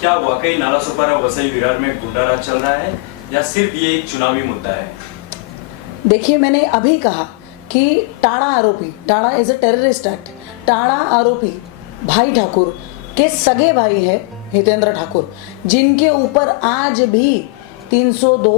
क्या वाकई नालासोपारा वसई विरार में गुंडाराज चल रहा है या सिर्फ ये एक चुनावी मुद्दा है? देखिए, मैंने अभी कहा कि टाड़ा आरोपी, ta-da is a terrorist act, ta-da आरोपी भाई ठाकुर के सगे भाई है हितेंद्र ठाकुर, जिनके ऊपर आज भी 302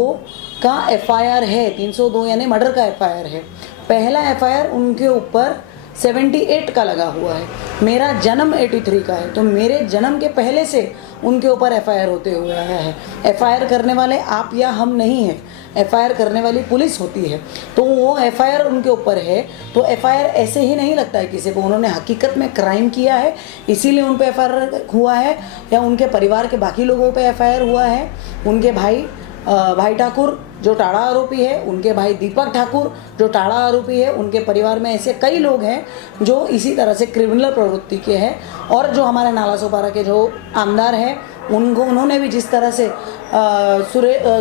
का एफआईआर है। 302 यानी मर्डर का एफआईआर है। पहला एफआईआर उनके ऊपर 78 का लगा हुआ है। मेरा जन्म 83 का है, तो मेरे जन्म के पहले से उनके ऊपर एफआईआर होते हुए आया है। एफआईआर करने वाले आप या हम नहीं हैं, एफआईआर करने वाली पुलिस होती है। तो वो एफआईआर उनके ऊपर है, तो एफआईआर ऐसे ही नहीं लगता है किसी को। उन्होंने हकीकत में क्राइम किया है, इसीलिए उन पर एफआईआर हुआ है, या उनके परिवार के बाकी लोगों पर एफआईआर हुआ है। उनके भाई ठाकुर जो टाड़ा आरोपी है, उनके भाई दीपक ठाकुर जो टाड़ा आरोपी है, उनके परिवार में ऐसे कई लोग हैं जो इसी तरह से क्रिमिनल प्रवृत्ति के हैं। और जो हमारे नालासोपारा के जो आमदार हैं, उन्होंने भी जिस तरह से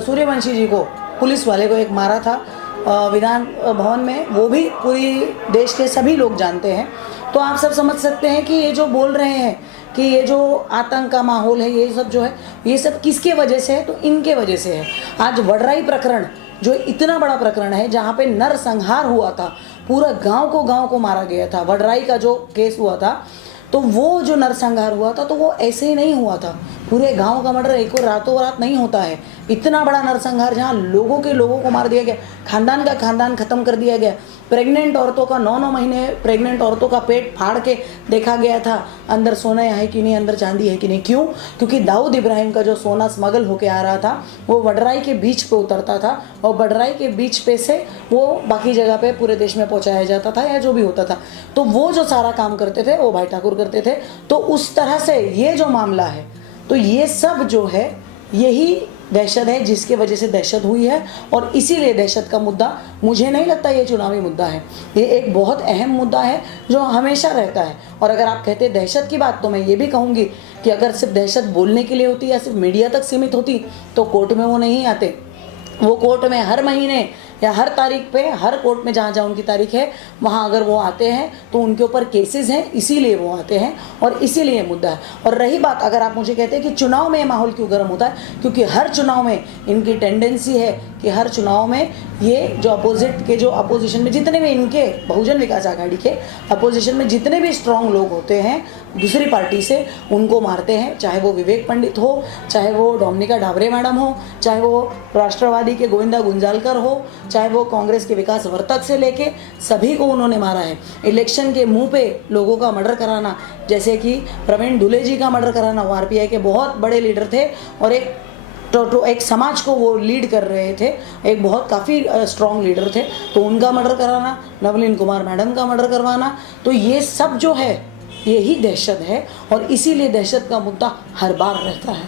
सूर्यवंशी जी को, पुलिस वाले को एक मारा था विधान भवन में, वो भी पूरी देश के सभी लोग जानते हैं। तो आप सब समझ सकते हैं कि ये जो बोल रहे हैं कि ये जो आतंक का माहौल है, ये सब जो है, ये सब किसके वजह से है? तो इनके वजह से है। आज वडराई प्रकरण जो इतना बड़ा प्रकरण है, जहाँ पे नरसंहार हुआ था, पूरा गांव को मारा गया था। वडराई का जो केस हुआ था, तो वो जो नरसंहार हुआ था, तो वो ऐसे ही नहीं हुआ था। पूरे गांव का मर्डर एक और रातों रात नहीं होता है। इतना बड़ा नरसंहार जहाँ लोगों को मार दिया गया, खानदान का खानदान खत्म कर दिया गया। प्रेग्नेंट औरतों का 9-9 महीने प्रेग्नेंट औरतों का पेट फाड़ के देखा गया था, अंदर सोना है कि नहीं, अंदर चांदी है कि नहीं। क्यों? क्योंकि दाऊद इब्राहिम का जो सोना स्मगल होके आ रहा था, वो वडराई के बीच पे उतरता था, और वडराई के बीच पे से वो बाकी जगह पे पूरे देश में पहुंचाया जाता था, या जो भी होता था। तो वो जो सारा काम करते थे, वो भाई ठाकुर करते थे। तो उस तरह से ये जो मामला है, तो ये सब जो है, यही दहशत है जिसके वजह से दहशत हुई है। और इसीलिए दहशत का मुद्दा, मुझे नहीं लगता ये चुनावी मुद्दा है, ये एक बहुत अहम मुद्दा है जो हमेशा रहता है। और अगर आप कहते हैं दहशत की बात, तो मैं ये भी कहूँगी कि अगर सिर्फ दहशत बोलने के लिए होती या सिर्फ मीडिया तक सीमित होती, तो कोर्ट में वो नहीं आते। वो कोर्ट में हर महीने या हर तारीख पे, हर कोर्ट में जहाँ उनकी तारीख है, वहाँ अगर वो आते हैं तो उनके ऊपर केसेस हैं, इसीलिए वो आते हैं और इसीलिए मुद्दा है। और रही बात, अगर आप मुझे कहते हैं कि चुनाव में माहौल क्यों गर्म होता है, क्योंकि हर चुनाव में इनकी टेंडेंसी है कि हर चुनाव में ये जो अपोजिट के, जो अपोजिशन में जितने भी इनके बहुजन विकास आघाड़ी के अपोजिशन में जितने भी स्ट्रॉन्ग लोग होते हैं दूसरी पार्टी से, उनको मारते हैं। चाहे वो विवेक पंडित हो, चाहे वो डोमिनिका ढाबरे मैडम हो, चाहे वो राष्ट्रवादी के गोविंदा गुंजालकर हो, चाहे वो कांग्रेस के विकास वर्तक से लेके सभी को उन्होंने मारा है। इलेक्शन के मुंह पे लोगों का मर्डर कराना, जैसे कि प्रवीण दुले जी का मर्डर कराना, वो आरपीआई के बहुत बड़े लीडर थे और एक समाज को वो लीड कर रहे थे, एक बहुत काफ़ी स्ट्रॉन्ग लीडर थे, तो उनका मर्डर कराना, नवलीन कुमार मैडम का मर्डर करवाना, तो ये सब जो है, यही दहशत है। और इसीलिए दहशत का मुद्दा हर बार रहता है।